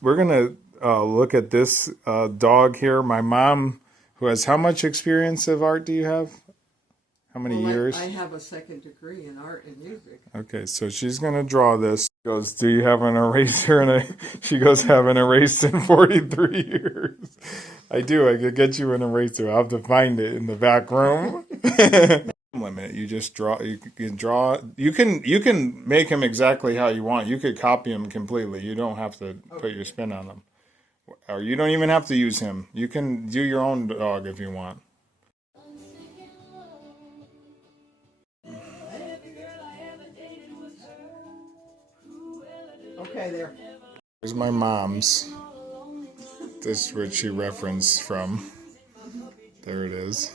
We're gonna look at this dog here. My mom, who has how much experience of art do you have? How many years? I have a second degree in art and music. Okay, so she's gonna draw this. She goes, do you have an eraser? She goes, haven't erased in 43 years. I do. I could get you an eraser. I'll have to find it in the back room. Limit. You just draw. You can draw. You can make him exactly how you want. You could copy him completely. You don't have to put your spin on him, or you don't even have to use him. You can do your own dog if you want. Okay, there. Here's my mom's. This is where she referenced from. There it is.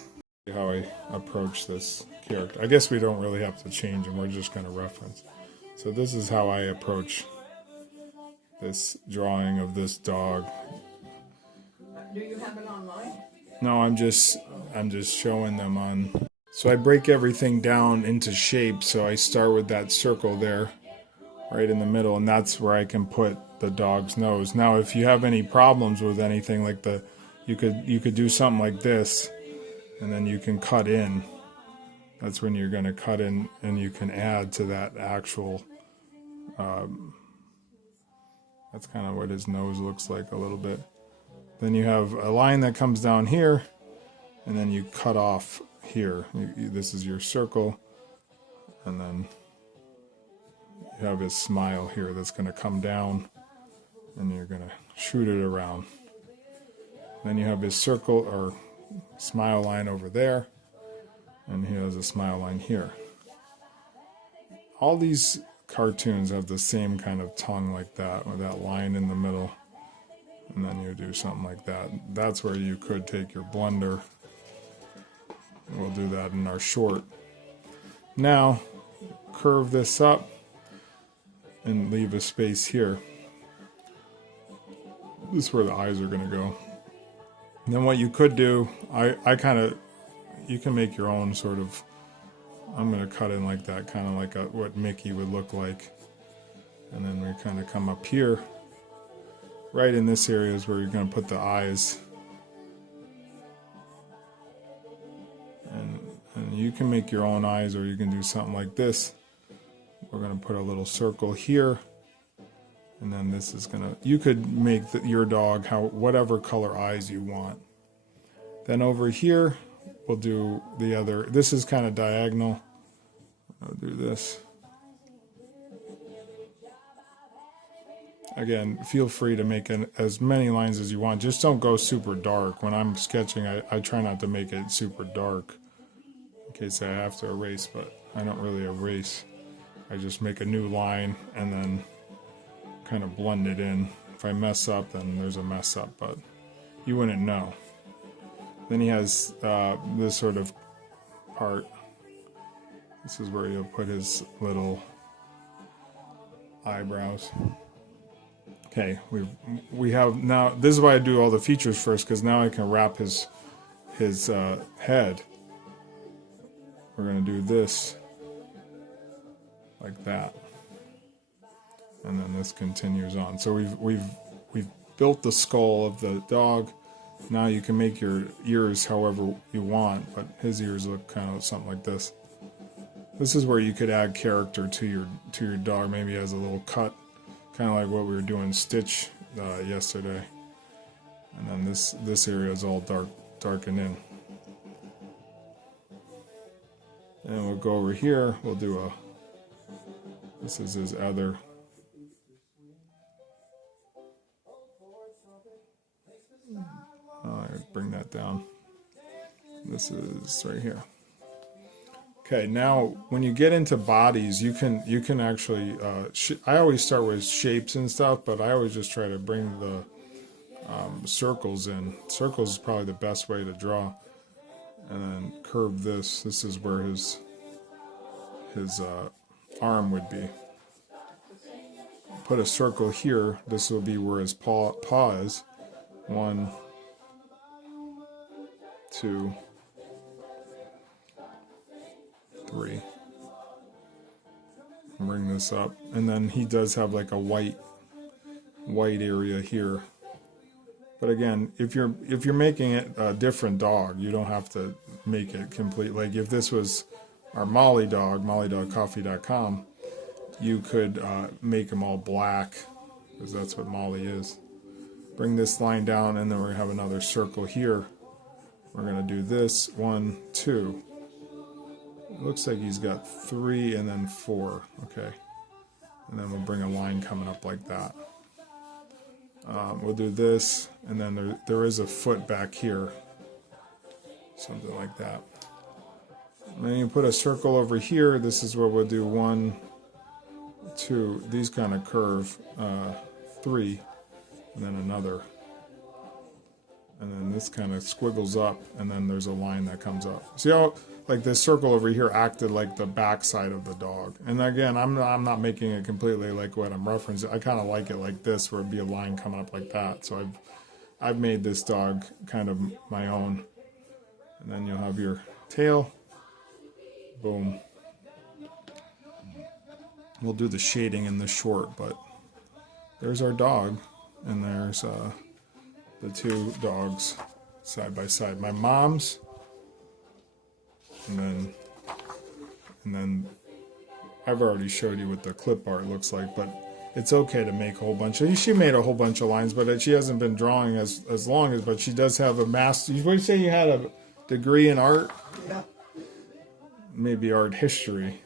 How I approach this character. I guess we don't really have to change him. We're just going to reference. So this is how I approach this drawing of this dog. Do you have it online? No, I'm just showing them on. So I break everything down into shape. So I start with that circle there, right in the middle, and that's where I can put the dog's nose. Now, if you have any problems with anything like you could do something like this, and then you can cut in. That's when you're going to cut in, and you can add to that actual. That's kind of what his nose looks like a little bit. Then you have a line that comes down here, and then you cut off here. This is your circle, and then you have his smile here that's going to come down, and you're going to shoot it around. Then you have his circle or smile line over there, and he has a smile line here. All these cartoons have the same kind of tongue like that, with that line in the middle, and then you do something like that. That's where you could take your blender. We'll do that in our short. Now, curve this up and leave a space here. This is where the eyes are going to go. And then what you could do, you can make your own sort of. I'm going to cut in like that, kind of like what Mickey would look like. And then we kind of come up here. Right in this area is where you're going to put the eyes. And you can make your own eyes, or you can do something like this. We're going to put a little circle here. And then this is going to, you could make your dog whatever color eyes you want. Then over here, we'll do the other. This is kind of diagonal. I'll do this. Again, feel free to make as many lines as you want. Just don't go super dark. When I'm sketching, I try not to make it super dark in case I have to erase, but I don't really erase. I just make a new line and then kind of blend it in. If I mess up, then there's a mess up, but you wouldn't know. Then he has this sort of part. This is where he'll put his little eyebrows. Okay, we have now. This is why I do all the features first, because now I can wrap his head. We're gonna do this like that, and then this continues on. So we've built the skull of the dog. Now you can make your ears however you want, but his ears look kind of something like this. This is where you could add character to your dog. Maybe he has a little cut, kind of like what we were doing Stitch yesterday. And then this area is all darkened in. And we'll go over here. We'll do this is his other. Bring that down. This is right here. Okay, now when you get into bodies, you can actually. I always start with shapes and stuff, but I always just try to bring the circles in. Circles is probably the best way to draw, and then curve this. This is where his arm would be. Put a circle here. This will be where his paw is. 1, 2, 3. Bring this up, and then he does have like a white white area here. But again, if you're making it a different dog, you don't have to make it complete. Like if this was our Molly dog, mollydogcoffee.com, you could make them all black, because that's what Molly is. Bring this line down, and then we're going to have another circle here. We're going to do this, 1, 2. It looks like he's got 3 and then 4. Okay. And then we'll bring a line coming up like that. We'll do this, and then there is a foot back here. Something like that. And then you put a circle over here. This is where we'll do 1, 2. These kind of curve. 3. And then another. And then this kind of squiggles up, and then there's a line that comes up. See how, like, this circle over here acted like the back side of the dog. And again, I'm not making it completely like what I'm referencing. I kind of like it like this, where it'd be a line coming up like that. So I've made this dog kind of my own. And then you'll have your tail. Boom. We'll do the shading in the short, but there's our dog, and there's the 2 dogs side by side. My mom's, and then I've already showed you what the clip art looks like, but it's okay to make a whole bunch of. She made a whole bunch of lines, but she hasn't been drawing as long as. But she does have a master. What do you say you had a degree in art? Yeah. Maybe art history.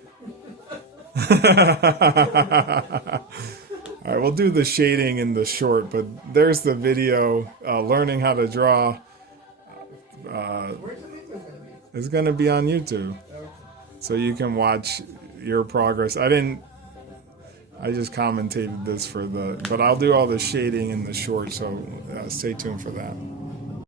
All right, we'll do the shading in the short, but there's the video, learning how to draw. Where's the video going to be? It's going to be on YouTube, Okay. so you can watch your progress. I just commentated this but I'll do all the shading in the short, so stay tuned for that.